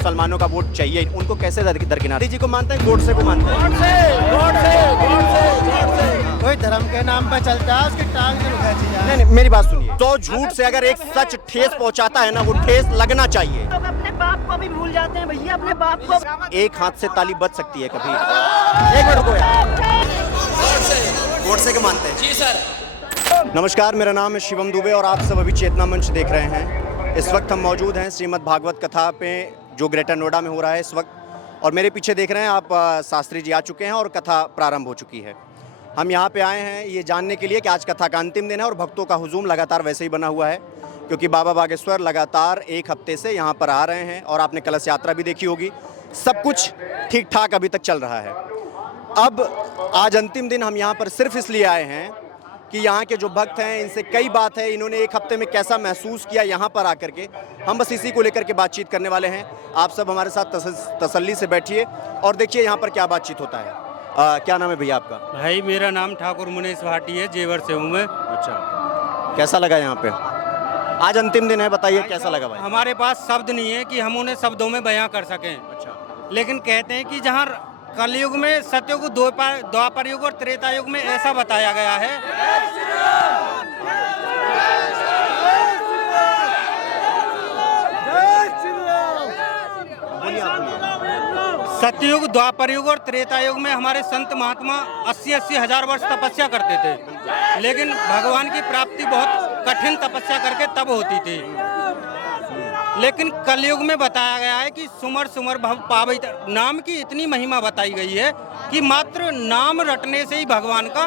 मुसलमानों का वोट चाहिए, उनको कैसे दरकिनार? जी को मानते हैं, गोडसे को मानते हैं? कोई धर्म के नाम पे चलता है उसकी टांग नहीं खींची जाए। नहीं, मेरी बात सुनिए। तो झूठ से अगर एक सच ठेस पहुंचाता है ना, वो ठेस लगना चाहिए। लोग अपने बाप को भी भूल जाते हैं भैया, अपने बाप को। एक हाथ से ताली बज सकती है कभी। एक मिनट रुको यार। गोडसे को मानते हैं? जी सर। नमस्कार, मेरा नाम है शिवम दुबे और आप सब अभी चेतना मंच देख रहे हैं। इस वक्त हम मौजूद हैं श्रीमद् भागवत कथा पे, जो ग्रेटर नोएडा में हो रहा है इस वक्त। और मेरे पीछे देख रहे हैं आप, शास्त्री जी आ चुके हैं और कथा प्रारंभ हो चुकी है। हम यहाँ पे आए हैं ये जानने के लिए कि आज कथा का अंतिम दिन है और भक्तों का हुजूम लगातार वैसे ही बना हुआ है, क्योंकि बाबा बागेश्वर लगातार एक हफ्ते से यहाँ पर आ रहे हैं और आपने कलश यात्रा भी देखी होगी। सब कुछ ठीक ठाक अभी तक चल रहा है। अब आज अंतिम दिन हम यहाँ पर सिर्फ इसलिए आए हैं कि यहाँ के जो भक्त हैं इनसे कई बात है, इन्होंने एक हफ्ते में कैसा महसूस किया यहाँ पर आकर के, हम बस इसी को लेकर के बातचीत करने वाले हैं। आप सब हमारे साथ तसल्ली से बैठिए और देखिए यहाँ पर क्या बातचीत होता है। क्या नाम है भैया आपका? भाई मेरा नाम ठाकुर मुनीश भाटी है, जेवर से हूँ मैं। अच्छा, कैसा लगा यहाँ पे? आज अंतिम दिन है, बताइए कैसा लगा भाई? हमारे पास शब्द नहीं है कि हम उन्हें शब्दों में बयां कर सकें। अच्छा, लेकिन कहते हैं कि जहाँ कलयुग में सतयुग, द्वापर युग और त्रेता युग में ऐसा बताया गया है। सतयुग, द्वापर युग और त्रेता युग में हमारे संत महात्मा 80-80 हजार वर्ष तपस्या करते थे, लेकिन भगवान की प्राप्ति बहुत कठिन तपस्या करके तब होती थी। लेकिन कलयुग में बताया गया है कि सुमर सुमर भव पावई, नाम की इतनी महिमा बताई गई है कि मात्र नाम रटने से ही भगवान का,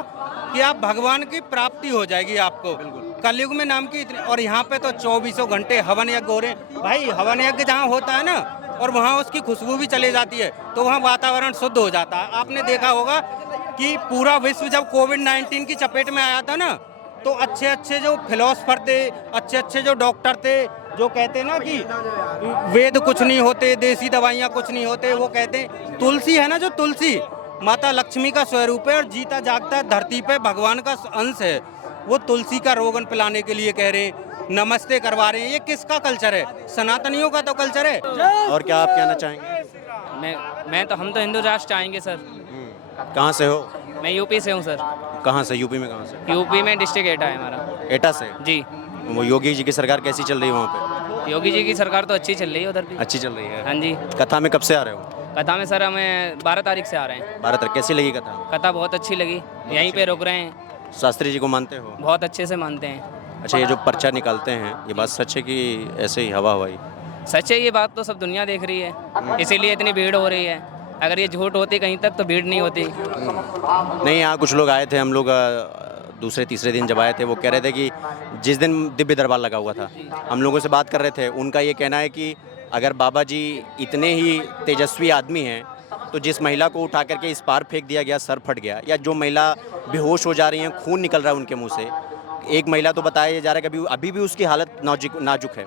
कि आप भगवान की प्राप्ति हो जाएगी आपको। कलयुग में नाम की इतनी, और यहाँ पे तो 24 घंटे हवन यज्ञ हो रहे हैं। भाई हवन यज्ञ जहाँ होता है ना, और वहाँ उसकी खुशबू भी चली जाती है, तो वहाँ वातावरण शुद्ध हो जाता है। आपने देखा होगा कि पूरा विश्व जब कोविड-19 की चपेट में आया था ना, तो अच्छे अच्छे जो फिलोसफर थे, अच्छे अच्छे जो डॉक्टर थे, जो कहते ना कि वेद कुछ नहीं होते, देसी दवाइयाँ कुछ नहीं होते, वो कहते हैं तुलसी है ना, जो तुलसी माता लक्ष्मी का स्वरूप है और जीता जागता धरती पे भगवान का अंश है। वो तुलसी का रोगन पिलाने के लिए कह रहे हैं, नमस्ते करवा रहे हैं। ये किसका कल्चर है? सनातनियों का तो कल्चर है। और क्या आप कहना चाहेंगे? मैं तो, हम तो हिंदू राष्ट्र आएंगे सर। कहाँ से हो? मैं यूपी से हूँ सर। कहाँ से? यूपी में कहाँ से? यूपी में डिस्ट्रिक्ट एटा है हमारा। एटा से? जी। वो योगी जी की सरकार कैसी चल रही है वहाँ पे? योगी जी की सरकार तो अच्छी चल रही है उधर भी। अच्छी चल रही है। हाँ जी। कथा में कब से आ रहे हो? कथा में सर हमें 12 तारीख से आ रहे हैं। 12 तारीख। कैसी लगी कथा? कथा बहुत अच्छी लगी, यहीं पे रुक रहे हैं। शास्त्री जी को मानते हो? बहुत अच्छे से मानते हैं। अच्छा, ये जो पर्चा निकालते हैं, ये बात सच है कि ऐसे ही हवा हवाई? सच है, ये बात तो सब दुनिया देख रही है, इसीलिए इतनी भीड़ हो रही है। अगर ये झूठ होती कहीं तक तो भीड़ नहीं होती। नहीं, यहाँ कुछ लोग आए थे, हम लोग दूसरे तीसरे दिन जब आए थे, वो कह रहे थे कि जिस दिन दिव्य दरबार लगा हुआ था, हम लोगों से बात कर रहे थे, उनका ये कहना है कि अगर बाबा जी इतने ही तेजस्वी आदमी हैं, तो जिस महिला को उठा करके इस पार फेंक दिया गया, सर फट गया, या जो महिला बेहोश हो जा रही हैं, खून निकल रहा है उनके मुंह से, एक महिला तो बताया जा रहा है कि अभी भी उसकी हालत नाजुक है।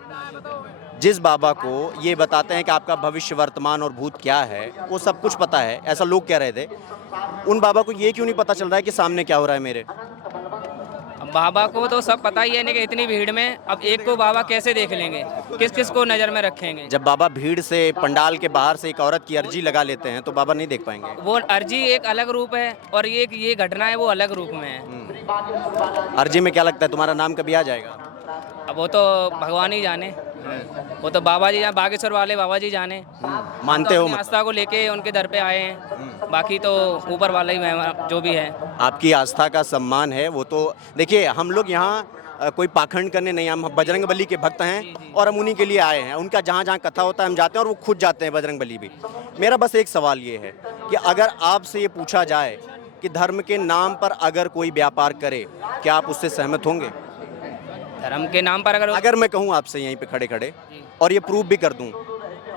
जिस बाबा को ये बताते हैं कि आपका भविष्य, वर्तमान और भूत क्या है, वो सब कुछ पता है, ऐसा लोग कह रहे थे, उन बाबा को ये क्यों नहीं पता चल रहा है कि सामने क्या हो रहा है मेरे? बाबा को तो सब पता ही है, लेकिन इतनी भीड़ में अब एक को बाबा कैसे देख लेंगे, किस किस को नज़र में रखेंगे? जब बाबा भीड़ से, पंडाल के बाहर से एक औरत की अर्जी लगा लेते हैं, तो बाबा नहीं देख पाएंगे? वो अर्जी एक अलग रूप है और ये घटना है वो अलग रूप में है। अर्जी में क्या लगता है, तुम्हारा नाम कभी आ जाएगा? अब वो तो भगवान ही जाने, वो तो बाबा जी, बागेश्वर वाले बाबा जी जाने। मानते हो? आस्था को लेके उनके दर पे आए हैं, बाकी तो ऊपर वाला ही महिमा जो भी है। आपकी आस्था का सम्मान है, वो तो देखिए, हम लोग यहाँ कोई पाखंड करने नहीं, हम बजरंग बली के भक्त हैं और हम उन्हीं के लिए आए हैं। उनका जहाँ जहाँ कथा होता है हम जाते हैं और वो खुद जाते हैं, बजरंग बली भी। मेरा बस एक सवाल ये है कि अगर आपसे ये पूछा जाए कि धर्म के नाम पर अगर कोई व्यापार करे, क्या आप उससे सहमत होंगे? धर्म के नाम पर अगर मैं कहूँ आपसे यहीं पे खड़े खड़े और ये प्रूफ भी कर दूं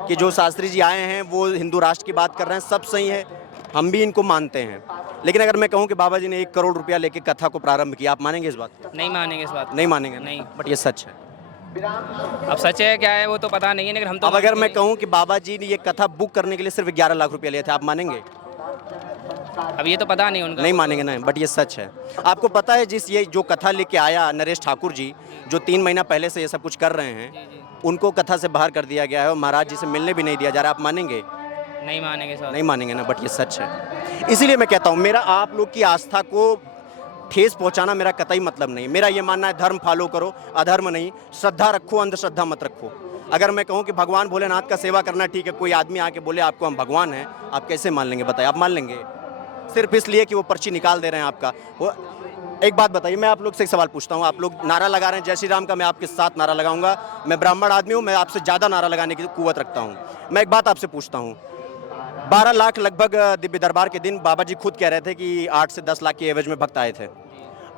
कि जो शास्त्री जी आए हैं वो हिंदू राष्ट्र की बात कर रहे हैं, सब सही है, हम भी इनको मानते हैं, लेकिन अगर मैं कहूँ कि बाबा जी ने 1 करोड़ रुपया लेके कथा को प्रारंभ किया, आप मानेंगे इस बात को? नहीं मानेंगे इस बात। नहीं मानेंगे? नहीं। बट ये सच है। अब सच है क्या है वो तो पता नहीं है, लेकिन हम तो अब अगर मैं कहूँ कि बाबा जी ने ये कथा बुक करने के लिए सिर्फ 11 लाख रुपया लिए थे, आप मानेंगे? अब ये तो पता नहीं उनका। नहीं मानेंगे ना, बट ये सच है। आपको पता है, जिस ये जो कथा लेके आया नरेश ठाकुर जी, जो 3 महीना पहले से ये सब कुछ कर रहे हैं, उनको कथा से बाहर कर दिया गया है और महाराज जी से मिलने भी नहीं दिया जा रहा, आप मानेंगे? नहीं मानेंगे सर। नहीं मानेंगे ना, बट ये सच है। इसीलिए मैं कहता हूँ, मेरा आप लोग की आस्था को ठेस पहुंचाना मेरा कतई मतलब नहीं। मेरा ये मानना है धर्म फॉलो करो, अधर्म नहीं। श्रद्धा रखो, अंधश्रद्धा मत रखो। अगर मैं कहूँ कि भगवान भोलेनाथ का सेवा करना ठीक है, कोई आदमी आके बोले आपको हम भगवान हैं, आप कैसे मान लेंगे? बताइए, आप मान लेंगे? सिर्फ इसलिए कि वो पर्ची निकाल दे रहे हैं आपका। वो एक बात बताइए, मैं आप लोग से एक सवाल पूछता हूँ। आप लोग नारा लगा रहे हैं जय श्री राम का, मैं आपके साथ नारा लगाऊंगा। मैं ब्राह्मण आदमी हूँ, मैं आपसे ज़्यादा नारा लगाने की कुव्वत रखता हूँ। मैं एक बात आपसे पूछता हूँ, 12 लाख लगभग दिव्य दरबार के दिन बाबा जी खुद कह रहे थे कि 8 से 10 लाख के एवज में भक्त आए थे।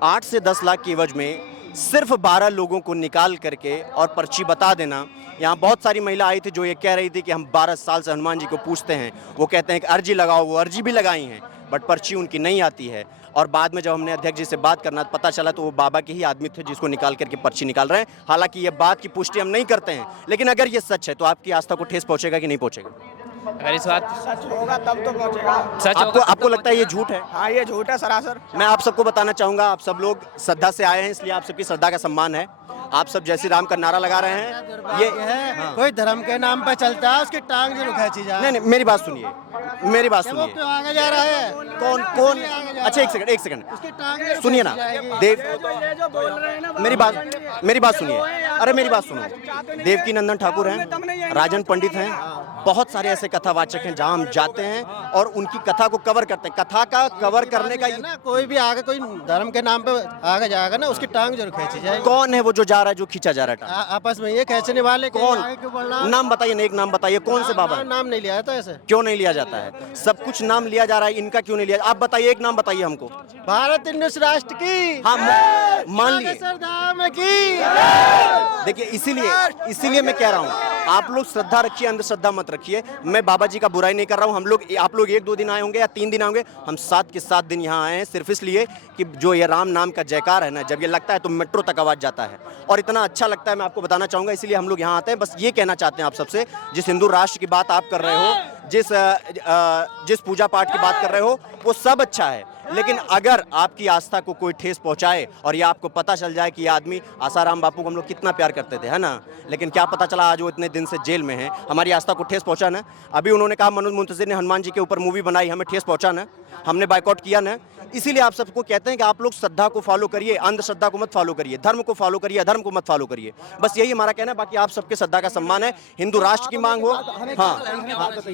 8 से 10 लाख के एवज में सिर्फ 12 लोगों को निकाल करके और पर्ची बता देना। यहाँ बहुत सारी महिला आई थी जो ये कह रही थी कि हम 12 साल से हनुमान जी को पूछते हैं, वो कहते हैं कि अर्जी लगाओ, वो अर्जी भी लगाई हैं बट पर्ची उनकी नहीं आती है। और बाद में जब हमने अध्यक्ष जी से बात करना पता चला तो वो बाबा के ही आदमी थे जिसको निकाल करके पर्ची निकाल रहे हैं। हालांकि ये बात की पुष्टि हम नहीं करते हैं, लेकिन अगर ये सच है तो आपकी आस्था को ठेस पहुंचेगा कि नहीं पहुंचेगा? अगर इस बात सच होगा तब तो पहुंचेगा। सच होगा आपको लगता है ये झूठ है? हाँ, ये झूठ है सरासर। मैं आप सबको बताना चाहूंगा, आप सब लोग श्रद्धा से आए हैं, इसलिए आप सबकी श्रद्धा का सम्मान है। आप सब जय श्री राम का नारा लगा रहे हैं। ये है कोई धर्म के नाम पर चलता है, उसकी टांग जरूर खींची जाए। नहीं, मेरी बात सुनिए, मेरी बात वो सुनिए। क्यों आगे जा रहा है? कौन? अच्छा, एक सेकंड उसकी टांग जरूर सुनिए ना। खींची जाएगी। मेरी बात सुनिए। अरे मेरी बात सुनो। देवकी नंदन ठाकुर हैं, राजन पंडित हैं, बहुत सारे ऐसे कथावाचक हैं जहां हम जाते हैं और उनकी कथा को कवर करते हैं। कथा का कवर करने का ना, कोई भी आगे कोई धर्म के नाम पे आगे जाएगा ना, उसकी टांग जरूर खींची जाएगी। कौन है वो जो जा रहा है, जो खींचा जा रहा है? आपस में ये खींचने वाले कौन? आगे क्यों बढ़ रहा है? नाम बताइए ना, एक नाम बताइए, कौन से बाबा? नाम नहीं लिया था ऐसे। क्यों नहीं लिया जाता है? सब कुछ नाम लिया जा रहा है, इनका क्यों नहीं लिया? आप बताइए, एक नाम बताइए हमको। भारत हिंदुस्तान राष्ट्र की। हाँ, मान लिए। सरदार की। देखिए, इसीलिए मैं कह रहा हूँ, आप लोग श्रद्धा रखिए, अंधश्रद्धा मत रखिए। मैं बाबा जी का बुराई नहीं कर रहा हूँ। आप लोग 1-2 दिन आए होंगे या 3 दिन आएंगे, हम 7 के 7 दिन यहाँ आए हैं सिर्फ इसलिए कि जो ये राम नाम का जयकार है ना, जब ये लगता है तो मेट्रो तक आवाज जाता है और इतना अच्छा लगता है, मैं आपको बताना चाहूँगा। इसलिए हम लोग यहाँ आते हैं। बस ये कहना चाहते हैं आप सबसे, जिस हिंदू राष्ट्र की बात आप कर रहे हो, जिस पूजा पाठ की बात कर रहे हो, वो सब अच्छा है, लेकिन अगर आपकी आस्था को कोई ठेस पहुंचाए और ये आपको पता चल जाए कि ये आदमी आसाराम बापू को हम लोग कितना प्यार करते थे, है ना, लेकिन क्या पता चला आज वो इतने दिन से जेल में है, हमारी आस्था को ठेस पहुंचा ना। अभी उन्होंने कहा मनोज मुंतजिर ने हनुमान जी के ऊपर मूवी बनाई, हमें ठेस पहुंचा ना, हमने बायकॉट किया ना। इसीलिए आप सबको कहते हैं कि आप लोग श्रद्धा को फॉलो करिए, अंधश्रद्धा को मत फॉलो करिए, धर्म को फॉलो करिए, अधर्म को मत फॉलो करिए। बस यही हमारा कहना है। बाकी आप सबके श्रद्धा का सम्मान है, हिंदू राष्ट्र की मांग हो। हाँ,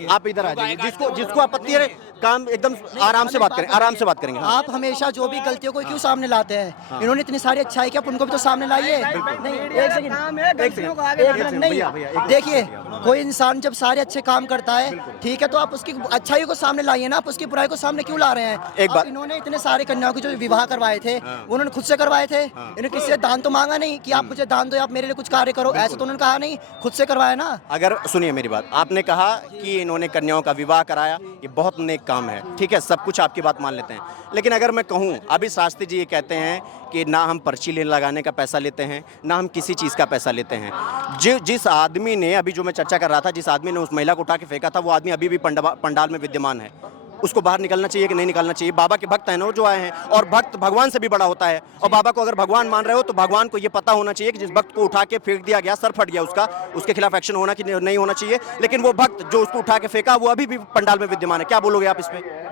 आप इधर आ जाइए। जिसको आपत्ति है, काम एकदम आराम से बात करें, आराम से बात करेंगे। आप हमेशा जो भी गलतियों को क्यों सामने लाते हैं? इन्होंने इतनी सारी अच्छाई की, आप उनको भी तो सामने लाइए। नहीं, एक सेकंड नहीं, देखिए, कोई इंसान जब सारे अच्छे काम करता है, ठीक है, तो आप उसकी अच्छाई को सामने लाइए ना, आप उसकी बुराई को सामने क्यों ला रहे हैं? एक बात, इन्होंने इतने सारे कन्याओं के जो विवाह करवाए थे, उन्होंने खुद से करवाए थे। इन्होंने किसी से दान तो मांगा नहीं कि आप मुझे दान दो, आप मेरे लिए कुछ कार्य करो, ऐसा तो उन्होंने कहा नहीं, खुद से करवाया ना। अगर सुनिए मेरी बात, आपने कहा कि इन्होंने कन्याओं का विवाह कराया, ये बहुत नेक काम है, ठीक है, सब कुछ आपकी बात मान लेते हैं। लेकिन अगर मैं कहूँ, अभी शास्त्री जी ये कहते हैं कि ना हम पर्ची लगाने का पैसा लेते हैं, ना हम किसी चीज़ का पैसा लेते हैं। जिस आदमी ने, अभी जो मैं चर्चा कर रहा था, जिस आदमी ने उस महिला को उठा के फेंका था, वो आदमी अभी भी पंडाल में विद्यमान है। उसको बाहर निकलना चाहिए कि नहीं निकलना चाहिए? बाबा के भक्त हैं ना जो आए हैं, और भक्त भगवान से भी बड़ा होता है। और बाबा को अगर भगवान मान रहे हो तो भगवान को ये पता होना चाहिए कि जिस भक्त को उठा के फेंक दिया गया, सर फट गया उसका, उसके खिलाफ एक्शन होना कि नहीं होना चाहिए। लेकिन वो भक्त जो उसको उठा के फेंका, वो अभी भी पंडाल में विद्यमान है। क्या बोलोगे आप इस पे?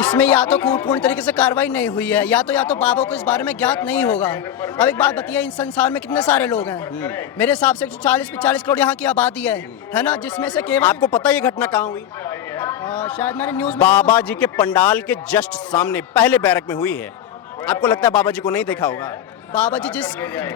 इसमें या तो पूर्ण तरीके से कार्रवाई नहीं हुई है, या तो बाबा को इस बारे में ज्ञात नहीं होगा। अब एक बात बताइए, इन संसार में कितने सारे लोग हैं? मेरे हिसाब से 40-45 करोड़ यहाँ की आबादी है ना, जिसमें से केवल, आपको पता है ये घटना कहाँ हुई? शायद मैंने न्यूज़ में, बाबा जी के पंडाल के जस्ट सामने पहले बैरक में हुई है। आपको लगता है बाबा जी को नहीं देखा होगा? बाबा जी जिस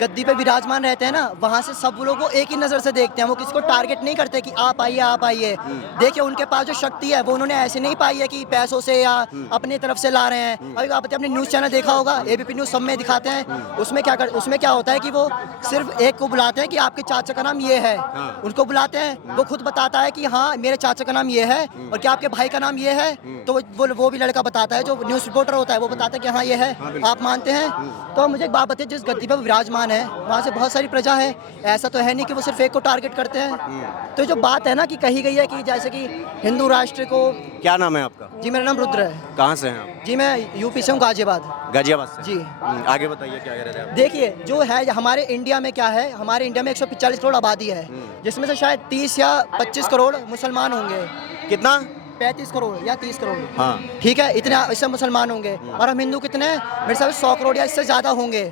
गद्दी पे विराजमान रहते हैं ना, वहाँ से सब लोगों को एक ही नज़र से देखते हैं। वो किसी को टारगेट नहीं करते कि आप आइए, आप आइए। देखिए, उनके पास जो शक्ति है वो उन्होंने ऐसे नहीं पाई है कि पैसों से या अपनी तरफ से ला रहे हैं। अभी आप अपने न्यूज़ चैनल देखा होगा, ABP न्यूज़ सब में दिखाते हैं। उसमें क्या होता है कि वो सिर्फ एक को बुलाते हैं कि आपके चाचा का नाम ये है, उनको बुलाते हैं, वो खुद बताता है कि हाँ मेरे चाचा का नाम ये है, और क्या आपके भाई का नाम ये है, तो वो भी लड़का बताता है, जो न्यूज़ रिपोर्टर होता है वो बताता है कि हाँ ये है, आप मानते हैं? तो मुझे एक बात बताइए, है जिस गद्दी पर विराजमान है वहाँ से बहुत सारी प्रजा है, ऐसा तो है नहीं कि वो सिर्फ एक को टारगेट करते हैं। तो जो बात है ना कि कही गई है कि जैसे कि हिंदू राष्ट्र को। क्या नाम है आपका? जी मेरा नाम रुद्र है। कहाँ से हैं आप? जी मैं यूपी से हूँ, गाजियाबाद। गाजियाबाद से? जी। आगे बताइए क्या कह रहे थे आप? देखिए जो है हमारे इंडिया में क्या है, हमारे इंडिया में 145 करोड़ आबादी है, जिसमें से शायद 30 या 25 करोड़ मुसलमान होंगे। कितना? 35 करोड़ या 30 करोड़। हाँ। ठीक है, इतने इससे मुसलमान होंगे और हम हिंदू कितने हैं? मेरे हिसाब से 100 करोड़ या इससे ज़्यादा होंगे।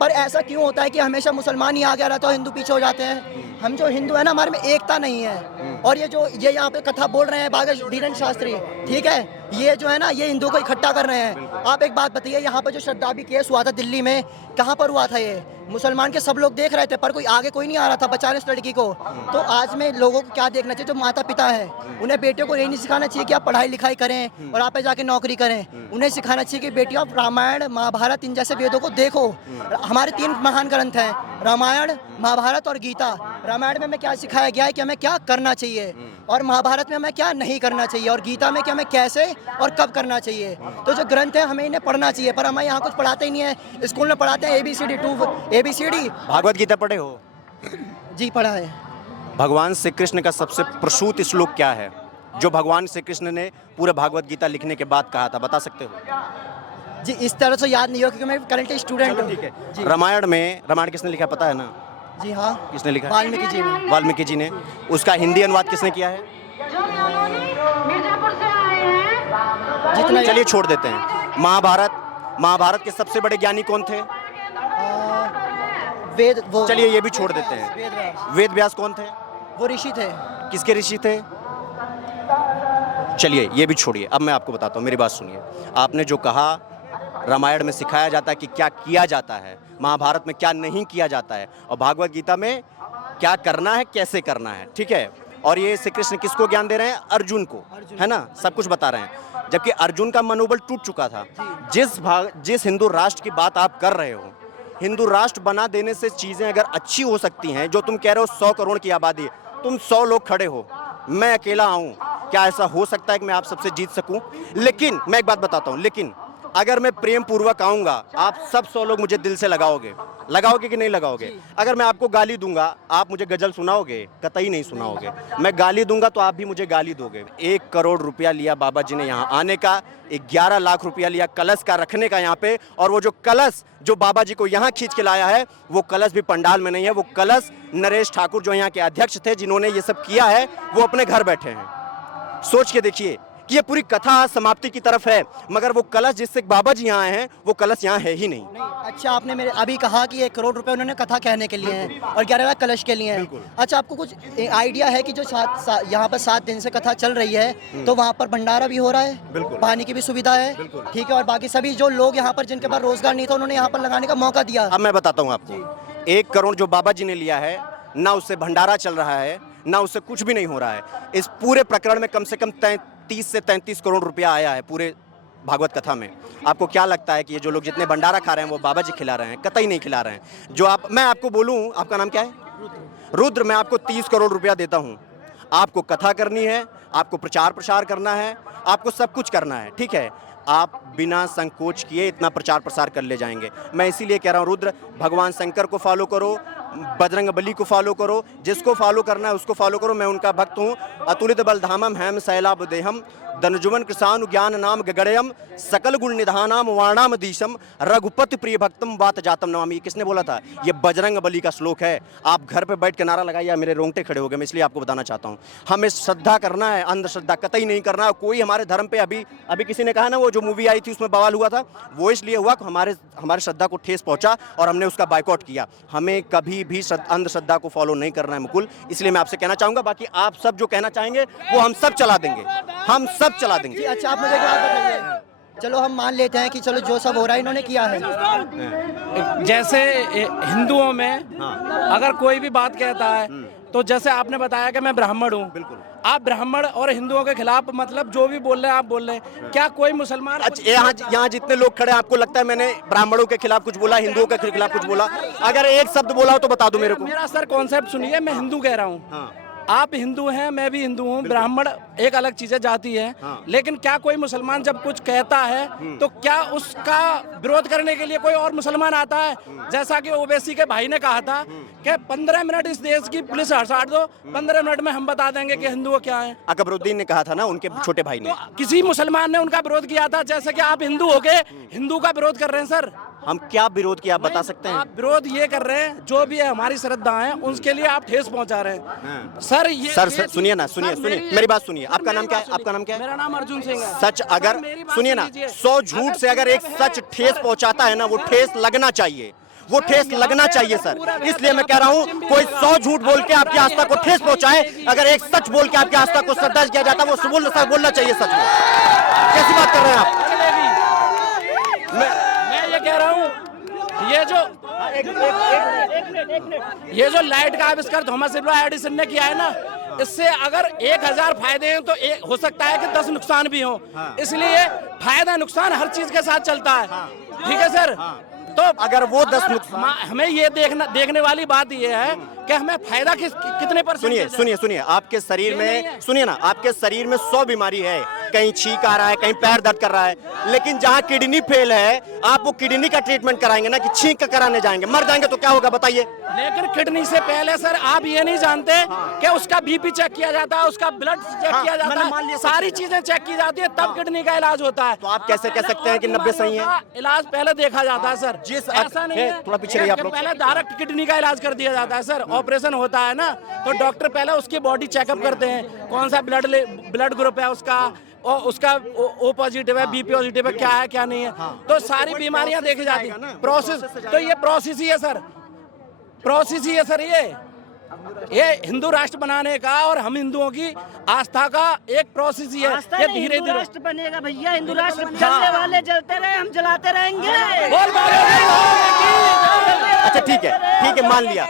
पर ऐसा क्यों होता है कि हमेशा मुसलमान ही आगे रहता है, हिंदू पीछे हो जाते हैं? हम जो हिंदू है ना, हमारे में एकता नहीं है। और ये यहाँ पे कथा बोल रहे हैं बागज धीरेन्द्र शास्त्री, ठीक है, ये जो है ना ये हिंदुओं को इकट्ठा कर रहे हैं। आप एक बात बताइए, यहाँ पे जो शराबी केस हुआ था दिल्ली में, कहाँ पर हुआ था? ये मुसलमान के सब लोग देख रहे थे पर कोई नहीं आ रहा था बचाने उस लड़की को। तो आज में लोगों को क्या देखना चाहिए? जो माता पिता है उन्हें बेटियों को ये नहीं सिखाना चाहिए कि आप पढ़ाई लिखाई करें और आप पे जाके नौकरी करें। उन्हें सिखाना चाहिए कि बेटियों आप रामायण महाभारत इन जैसे वेदों को देखो। हमारे 3 महान ग्रंथ हैं, रामायण महाभारत और गीता। रामायण में हमें क्या सिखाया गया है कि हमें क्या करना चाहिए, और महाभारत में हमें क्या नहीं करना चाहिए, और गीता में कि हमें कैसे और कब करना चाहिए। तो जो ग्रंथ है हमें इन्हें पढ़ना चाहिए, पर हमें यहाँ कुछ पढ़ाते ही नहीं है। स्कूल में पढ़ाते हैं ABCD 2 ABCD। भागवत गीता पढ़े हो? जी पढ़ा है। भगवान श्री कृष्ण का सबसे प्रसूत श्लोक क्या है जो भगवान श्री कृष्ण ने पूरे भागवत गीता लिखने के बाद कहा था? बता सकते हो? जी इस तरह से याद नहीं हो क्योंकि मैं करंट स्टूडेंट हूँ। ठीक है। रामायण किसने लिखा पता है ना? जी हाँ। किसने लिखा? वाल्मीकि जी ने। वाल्मीकि जी ने। उसका हिंदी अनुवाद किसने किया है? जितना चलिए छोड़ देते हैं। महाभारत के सबसे बड़े ज्ञानी कौन थे? वेद वो। चलिए ये भी छोड़ देते हैं। वेद वेद व्यास कौन थे? वो ऋषि थे। किसके ऋषि थे? चलिए ये भी छोड़िए, अब मैं आपको बताता हूँ, मेरी बात सुनिए। आपने जो कहा रामायण में सिखाया जाता है कि क्या किया जाता है, महाभारत में क्या नहीं किया जाता है, और भागवत गीता में क्या करना है कैसे करना है, ठीक है। और ये श्री कृष्ण किसको ज्ञान दे रहे हैं? अर्जुन को, है ना, सब कुछ बता रहे हैं। जबकि अर्जुन का मनोबल टूट चुका था। जिस हिंदू राष्ट्र की बात आप कर रहे हो, हिंदू राष्ट्र बना देने से चीज़ें अगर अच्छी हो सकती हैं, जो तुम कह रहे हो 100 करोड़ की आबादी, तुम 100 लोग खड़े हो, मैं अकेला आऊँ, क्या ऐसा हो सकता है कि मैं आप सबसे जीत सकूं? लेकिन मैं एक बात बताता हूं, लेकिन अगर मैं प्रेम पूर्वक आऊंगा, आप सब 100 लोग मुझे दिल से लगाओगे कि नहीं लगाओगे? अगर मैं आपको गाली दूंगा, आप मुझे गजल सुनाओगे? कतई नहीं सुनाओगे। मैं गाली दूंगा तो आप भी मुझे गाली दोगे। 1 करोड़ रुपया लिया बाबा जी ने यहाँ आने का, 11 लाख रुपया लिया कलश का रखने का यहाँ पे, और वो जो कलश जो बाबा जी को यहाँ खींच के लाया है, वो कलश भी पंडाल में नहीं है। वो कलश नरेश ठाकुर जो यहाँ के अध्यक्ष थे, जिन्होंने ये सब किया है, वो अपने घर बैठे हैं। सोच के देखिए कि ये पूरी कथा समाप्ति की तरफ है, मगर वो कलश जिससे बाबा जी यहाँ आए हैं, वो कलश यहाँ है ही नहीं। अच्छा, आपने मेरे अभी कहा कि 1 करोड़ रुपए उन्होंने कथा कहने के लिए हैं और 11 लाख कलश के लिए हैं। अच्छा, आपको कुछ आइडिया है कि जो यहाँ पर 7 दिन से कथा चल रही है, तो वहाँ पर भंडारा भी हो रहा है, पानी की भी सुविधा है, ठीक है, और बाकी सभी जो लोग यहाँ पर जिनके पास रोजगार नहीं था, उन्होंने यहाँ पर लगाने का मौका दिया। अब मैं बताता हूँ आपको, 1 करोड़ जो बाबा जी ने लिया है, ना उससे भंडारा चल रहा है, ना उससे कुछ भी नहीं हो रहा है। इस पूरे प्रकरण में कम से कम 30 से 33 करोड़ रुपया आया है पूरे भागवत कथा में। आपको क्या लगता है कि ये जो लोग जितने भंडारा खा रहे हैं वो बाबा जी खिला रहे हैं? कतई नहीं खिला रहे हैं। जो मैं आपको बोलूं, आपका नाम क्या है? रुद्र। मैं आपको 30 करोड़ रुपया देता हूं, आपको कथा करनी है, आपको प्रचार प्रसार करना है, आपको सब कुछ करना है, ठीक है। आप बिना संकोच किए इतना प्रचार प्रसार कर ले जाएंगे। मैं इसीलिए कह रहा हूँ, रुद्र, भगवान शंकर को फॉलो करो, बजरंग बली को फॉलो करो, जिसको फॉलो करना है उसको फॉलो करो। मैं उनका भक्त हूँ। अतुलित बलधामम हैम शैलाभ देहम धनुजुवन कृषानु ज्ञान नाम गगड़यम सकल गुण निधानाम वाणाम दीशम रघुपति प्रिय भक्तम बात जातम नमामि। किसने बोला था? ये बजरंग बली का श्लोक है। आप घर पे बैठ के नारा लगाइए, मेरे रोंगटे खड़े हो गए। मैं इसलिए आपको बताना चाहता हूँ, हमें श्रद्धा करना है, अंधश्रद्धा कतई नहीं करना है। कोई हमारे धर्म पे अभी किसी ने कहा ना, वो जो मूवी आई थी उसमें बवाल हुआ था, वो इसलिए हुआ कि हमारे श्रद्धा को ठेस पहुंचा और हमने उसका बायकॉट किया। हमें कभी भी अंधश्रद्धा को फॉलो नहीं करना है मुकुल। इसलिए मैं आपसे कहना चाहूँगा, बाकी आप सब जो कहना चाहेंगे वो हम सब चला देंगे, हम सब चला देंगे। अच्छा, आप मुझे एक बात बताइए, चलो हम मान लेते हैं कि चलो जो सब हो रहा है इन्होंने किया है। जैसे हिंदुओं में अगर कोई भी बात कहता है, तो जैसे आपने बताया कि मैं ब्राह्मण हूँ, बिल्कुल आप ब्राह्मण और हिंदुओं के खिलाफ मतलब जो भी बोल रहे हैं आप बोल रहे हैं, क्या कोई मुसलमान? अच्छा, यहाँ जितने लोग खड़े हैं, आपको लगता है मैंने ब्राह्मणों के खिलाफ कुछ बोला, हिंदुओं के खिलाफ कुछ बोला? अगर एक शब्द बोला हो तो बता दो मेरे को। मेरा सर कॉन्सेप्ट सुनिए, मैं हिंदू कह रहा हूँ। आप हिंदू हैं, मैं भी हिंदू हूँ, ब्राह्मण एक अलग चीज है, जाति है। लेकिन क्या कोई मुसलमान जब कुछ कहता है तो क्या उसका विरोध करने के लिए कोई और मुसलमान आता है? जैसा कि ओवैसी के भाई ने कहा था कि 15 मिनट इस देश की पुलिस हटा दो, 15 मिनट में हम बता देंगे कि हिंदू क्या है। अकबरुद्दीन ने कहा था ना, उनके छोटे भाई ने। तो किसी मुसलमान ने उनका विरोध किया था, जैसे कि आप हिंदू हो गए, हिंदू का विरोध कर रहे हैं सर। हम क्या विरोध किया आप बता सकते हैं? आप विरोध ये कर रहे हैं, जो भी है हमारी श्रद्धा है उसके लिए आप ठेस पहुंचा रहे हैं सर। ये सर सुनिए ना, सुनिए मेरी बात सुनिए। आपका नाम क्या है? आपका नाम क्या है? मेरा नाम अर्जुन सिंह है। सच अगर सुनिए ना, 100 झूठ से अगर एक सच ठेस पहुंचाता है ना, वो ठेस लगना चाहिए, वो ठेस लगना चाहिए सर। इसलिए मैं कह रहा हूँ, कोई 100 झूठ बोल के आपकी आस्था को ठेस पहुंचाए, अगर एक सच बोल के आपकी आस्था को श्रद्धा किया जाता है, वो बोलना चाहिए सच में। कैसी बात कर रहे हैं आप? मैं ये कह रहा हूँ, ये जो लाइट का आविष्कार थॉमस एल्वा एडिसन ने किया है ना, इससे अगर 1000 फायदे हैं तो हो सकता है कि 10 नुकसान भी हो। इसलिए फायदा नुकसान हर चीज के साथ चलता है, ठीक है सर। तो अगर वो 10 नुकसान, हमें ये देखने वाली बात ये है कि हमें फायदा कितने परसेंट। सुनिए आपके शरीर में, सुनिए ना, आपके शरीर में 100 बीमारी है, कहीं छींक आ रहा है, कहीं पैर दर्द कर रहा है, लेकिन जहाँ किडनी फेल है आप वो किडनी का ट्रीटमेंट कराएंगे ना कि छींक कराने जाएंगे? मर जाएंगे तो क्या होगा बताइए? लेकिन किडनी से पहले सर आप ये नहीं जानते कि उसका बीपी चेक किया जाता है, उसका ब्लड चेक किया जाता है, सारी चीजें चेक की जाती है, तब किडनी का इलाज होता है। तो आप कैसे कह सकते हैं कि 90 सही है? इलाज पहले देखा जाता है सर, ऐसा नहीं है थोड़ा पीछे रहिए आप लोग। पहले डायरेक्ट किडनी का इलाज कर दिया जाता है सर। ऑपरेशन होता है ना तो डॉक्टर पहले उसकी बॉडी चेकअप करते हैं, कौन सा ब्लड ग्रुप है उसका, और उसका ओ पॉजिटिव है, बी पॉजिटिव है, क्या है क्या नहीं है, तो सारी बीमारियां देखी जाती है। प्रोसेस तो ये प्रोसेस ही है सर, प्रोसेस ही है सर। ये हिंदू राष्ट्र बनाने का और हम हिंदुओं की आस्था का एक प्रोसेस ही है। ये धीरे धीरे राष्ट्र बनेगा भैया, हिंदू राष्ट्र जलने वाले जलते रहे, हम जलाते रहेंगे। अच्छा ठीक है मान लिया।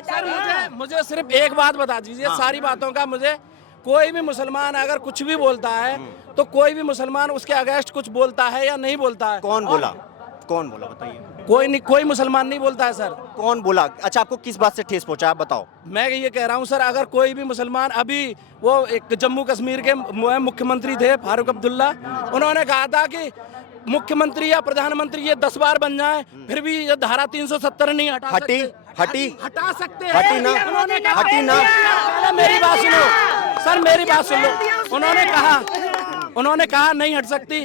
मुझे सिर्फ एक बात बता दीजिए, सारी बातों का मुझे कोई भी मुसलमान अगर कुछ भी बोलता है तो कोई भी मुसलमान उसके अगेंस्ट कुछ बोलता है या नहीं बोलता है? कौन बोला बताइए? कोई नहीं, कोई मुसलमान नहीं बोलता है सर। कौन बोला? अच्छा आपको किस बात से ठेस पहुंचा आप बताओ? मैं ये कह रहा हूँ सर, अगर कोई भी मुसलमान, अभी वो एक जम्मू कश्मीर के मुख्यमंत्री थे फारूक अब्दुल्ला, उन्होंने कहा था कि मुख्यमंत्री या प्रधानमंत्री ये 10 बार बन जाए फिर भी ये धारा 370 नहीं हटा सकते। हटा सकते हैं। हटी ना, हटी ना। मेरी बात सुनो सर, मेरी बात सुन लो। उन्होंने कहा नहीं हट सकती,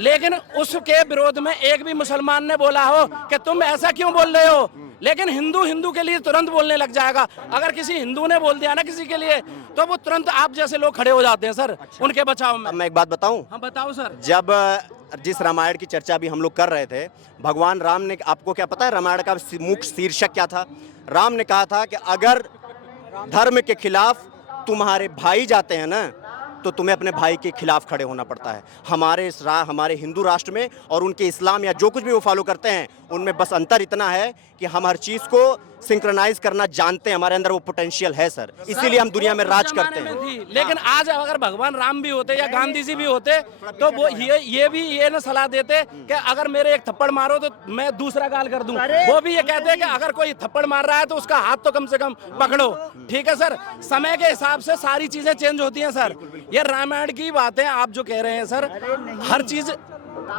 लेकिन उसके विरोध में एक भी मुसलमान ने बोला हो कि तुम ऐसा क्यों बोल रहे हो? लेकिन हिंदू के लिए तुरंत बोलने लग जाएगा। अगर किसी हिंदू ने बोल दिया ना किसी के लिए, तो वो तुरंत आप जैसे लोग खड़े हो जाते हैं सर। उनके बचाव में। अब मैं एक बात बताऊं? हाँ बताओ सर। जब जिस रामायण की चर्चा भी हम लोग कर रहे थे, भगवान राम ने, आपको क्या पता है रामायण का मुख्य शीर्षक क्या था? राम ने कहा था कि अगर धर्म के खिलाफ तुम्हारे भाई जाते हैं ना, तो तुम्हें अपने भाई के खिलाफ खड़े होना पड़ता है। हमारे हिंदू राष्ट्र में और उनके इस्लाम या जो कुछ भी वो फॉलो करते हैं, उनमें बस अंतर इतना है कि हम हर चीज़ को सिंक्रोनाइज करना जानते हैं, हमारे अंदर वो पोटेंशियल है सर, इसीलिए हम दुनिया में राज करते हैं। लेकिन आज अगर भगवान राम भी होते या गांधी जी भी होते तो वो ये ना सलाह देते कि अगर मेरे एक थप्पड़ मारो तो मैं दूसरा गाल कर दूं। वो भी ये कहते हैं कि अगर कोई थप्पड़ मार रहा है तो उसका हाथ तो कम से कम पकड़ो। ठीक है सर, समय के हिसाब से सारी चीजें चेंज होती हैं सर। ये रामायण की बातें आप जो कह रहे हैं सर, हर चीज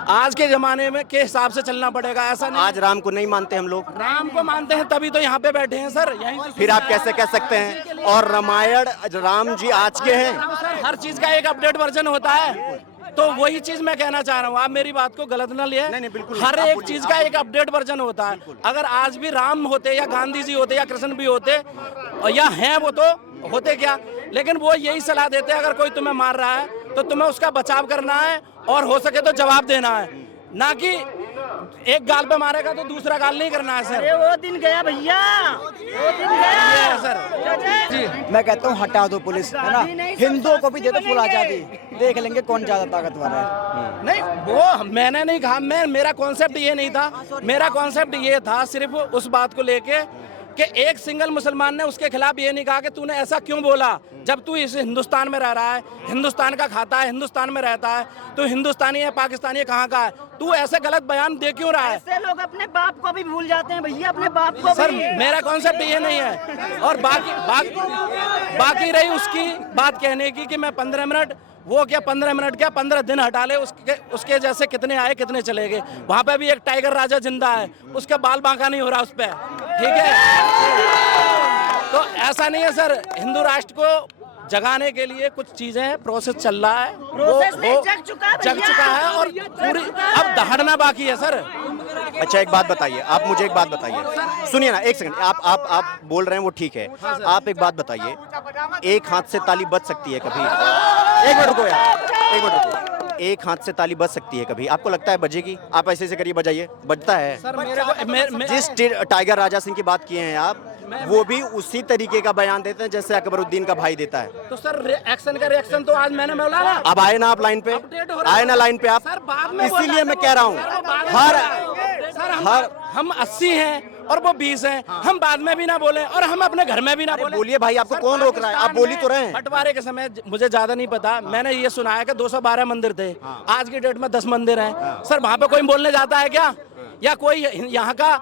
आज के जमाने में के हिसाब से चलना पड़ेगा। ऐसा नहीं आज राम को नहीं मानते हम लोग, राम को मानते हैं तभी तो यहाँ पे बैठे हैं सर। यहीं फिर आप कैसे कह सकते हैं? और रामायण राम जी आज के हैं। हर चीज का एक अपडेट वर्जन होता है, तो वही चीज मैं कहना चाह रहा हूँ। आप मेरी बात को गलत ना लिए। नहीं, बिल्कुल हर एक चीज का एक अपडेट वर्जन होता है। अगर आज भी राम होते या गांधी जी होते या कृष्ण भी होते या हैं वो, तो होते क्या, लेकिन वो यही सलाह देते अगर कोई तुम्हें मार रहा है तो तुम्हें उसका बचाव करना है और हो सके तो जवाब देना है, ना कि एक गाल पे मारेगा तो दूसरा गाल नहीं करना है सर। अरे वो दिन गया भैया, वो दिन गया सर जी। मैं कहता हूँ हटा दो पुलिस, है ना, हिंदुओं को भी दे दो फुल आजादी, देख लेंगे कौन ज्यादा ताकतवर है। नहीं, वो मैंने नहीं कहा, मेरा कॉन्सेप्ट ये नहीं था। मेरा कॉन्सेप्ट ये था सिर्फ उस बात को लेके कि एक सिंगल मुसलमान ने उसके खिलाफ ये नहीं कहा कि तूने ऐसा क्यों बोला, जब तू इस हिंदुस्तान में रह रहा है, हिंदुस्तान का खाता है, हिंदुस्तान में रहता है, तो हिंदुस्तानी है पाकिस्तानी है कहाँ का है, तू ऐसे गलत बयान दे क्यों रहा है? ऐसे लोग अपने बाप को भी भूल जाते हैं भैया, अपने बाप को सर भी। मेरा कॉन्सेप्ट ये नहीं है। और बाकी रही उसकी बात कहने की कि मैं 15 मिनट, वो क्या 15 मिनट क्या 15 दिन हटा ले, उसके जैसे कितने आए कितने चले गए। वहां पे भी एक टाइगर राजा जिंदा है, उसका बाल बांका नहीं हो रहा उस पर, ठीक है। तो ऐसा नहीं है सर, हिंदू राष्ट्र को जगाने के लिए कुछ चीजें प्रोसेस चल रहा है, प्रोसेस नहीं, जग चुका है और पूरी अब दहाड़ना बाकी है सर। अच्छा एक बात बताइए, आप मुझे एक बात बताइए, सुनिए ना एक सेकंड, आप बोल रहे हैं वो ठीक है, आप एक बात बताइए, एक हाथ से ताली बज सकती है कभी? एक मिनट रुको यार, एक मिनट रुको, एक हाथ से ताली बज सकती है कभी? आपको लगता है बजेगी? आप ऐसे करिए, बजाइए, बजता है। सर मेरे को जिस टाइगर राजा सिंह की बात किए हैं आप, वो भी उसी तरीके का बयान देते हैं जैसे अकबरुद्दीन का भाई देता है। तो सर एक्शन का रिएक्शन तो आज मैंने बोला ना। अब आए ना आप लाइन पे, आए ना लाइन पे आप, सर बाद में इसीलिए मैं कह रहा हूँ हर हम 80 हैं और वो 20 हैं, हम बाद में भी ना बोले और हम अपने घर में भी ना बोले। बोलिए भाई, आपको कौन रोक रहा है? आप बोल ही तो रहे हैं। बंटवारे के समय मुझे ज्यादा नहीं पता, मैंने ये सुना है कि 212 मंदिर थे, आज की डेट में 10 मंदिर हैं। सर वहाँ पे कोई बोलने जाता है क्या? या कोई यहाँ का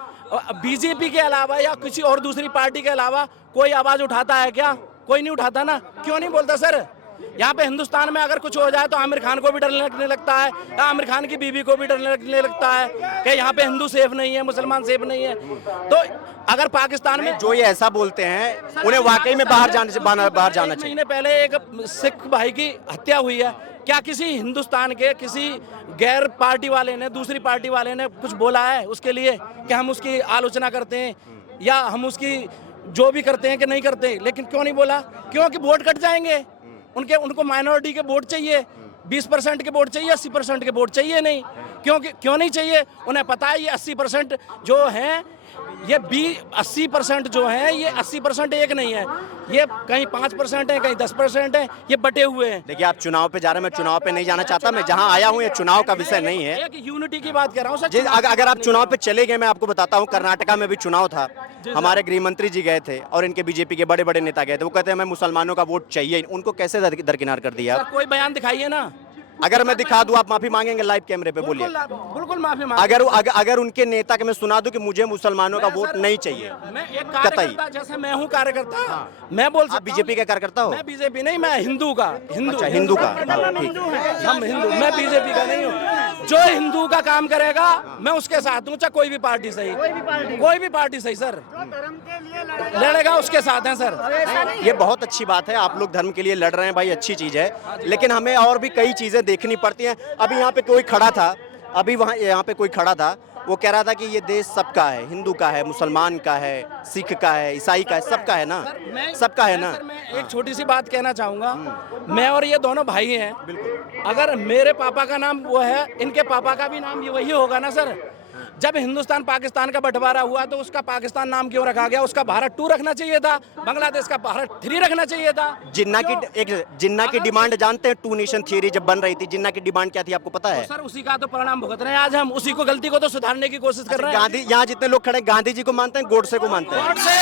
बीजेपी के अलावा या किसी और दूसरी पार्टी के अलावा कोई आवाज उठाता है क्या? कोई नहीं उठाता ना, क्यों नहीं बोलता सर? यहाँ पे हिंदुस्तान में अगर कुछ हो जाए तो आमिर खान को भी डर लगने लगता है, या आमिर खान की बीवी को भी डर लगने लगता है कि यहाँ पे हिंदू सेफ नहीं है, मुसलमान सेफ नहीं है। तो अगर पाकिस्तान में जो ये ऐसा बोलते हैं उन्हें वाकई में बाहर जाना चाहिए। महीने पहले एक सिख भाई की हत्या हुई है, क्या किसी हिंदुस्तान के किसी गैर पार्टी वाले ने, दूसरी पार्टी वाले ने कुछ बोला है उसके लिए कि हम उसकी आलोचना करते हैं या हम उसकी जो भी करते हैं कि नहीं करते? लेकिन क्यों नहीं बोला? क्योंकि वोट कट जाएंगे उनको माइनॉरिटी के वोट चाहिए, 20% के वोट चाहिए, 80% के वोट चाहिए नहीं। क्यों नहीं चाहिए? उन्हें पता है ये 80% जो हैं, ये 80% जो हैं, ये 80% एक नहीं है, ये कहीं 5% है, कहीं 10% है, ये बटे हुए हैं। देखिए आप चुनाव पे जा रहे हैं, मैं चुनाव पे नहीं जाना चाहता, मैं जहां आया हूं ये चुनाव का विषय नहीं है। एक यूनिटी की बात कर रहा हूँ सर। अगर आप चुनाव पे चले गए, मैं आपको बताता हूं, कर्नाटका में भी चुनाव था, हमारे गृह मंत्री जी गए थे और इनके बीजेपी के बड़े बड़े नेता गए थे, वो कहते हैं हमें मुसलमानों का वोट चाहिए। उनको कैसे दरकिनार कर दिया? कोई बयान दिखाइए ना। अगर मैं दिखा दूं आप माफी मांगेंगे लाइव कैमरे पे? बोलिए। बिल्कुल माफी मांग। अगर उनके नेता के मैं सुना दूं कि मुझे मुसलमानों का वोट नहीं चाहिए, मैं एक कार्यकर्ता, जैसे मैं हूँ कार्यकर्ता, मैं बोल सकता। बीजेपी का कार्यकर्ता हो? मैं बीजेपी नहीं, मैं हिंदू का हिंदू का, ठीक। हम हिंदू, मैं बीजेपी का नहीं हूँ। जो हिंदू का काम करेगा मैं उसके साथ हूँ, चाहे कोई भी पार्टी सही, कोई भी पार्टी सही सर, लड़ेगा उसके साथ हैं सर। ये बहुत अच्छी बात है, आप लोग धर्म के लिए लड़ रहे हैं भाई, अच्छी चीज है, लेकिन हमें और भी कई चीजें देखनी पड़ती हैं। अभी यहाँ पे कोई खड़ा था, यहाँ पे कोई खड़ा था, वो कह रहा था कि ये देश सबका है, हिंदू का है, मुसलमान का है, सिख का है, ईसाई का है, सबका है ना, सबका है ना। मैं एक छोटी सी बात कहना चाहूंगा, मैं और ये दोनों भाई हैं, अगर मेरे पापा का नाम वो है, इनके पापा का भी नाम ये वही होगा ना सर। जब हिंदुस्तान पाकिस्तान का बंटवारा हुआ तो उसका पाकिस्तान नाम क्यों रखा गया? उसका भारत 2 रखना चाहिए था, बांग्लादेश का भारत 3 रखना चाहिए था। जिन्ना की डिमांड जानते हैं? 2 नेशन थियरी जब बन रही थी, जिन्ना की डिमांड क्या थी आपको पता है? तो सर उसी का तो परिणाम भुगत रहे हैं आज हम, उसी को गलती को तो सुधारने की कोशिश कर रहे हैं। गांधी, यहाँ जितने लोग खड़े गांधी जी को मानते हैं, गोडसे को मानते हैं? गॉड से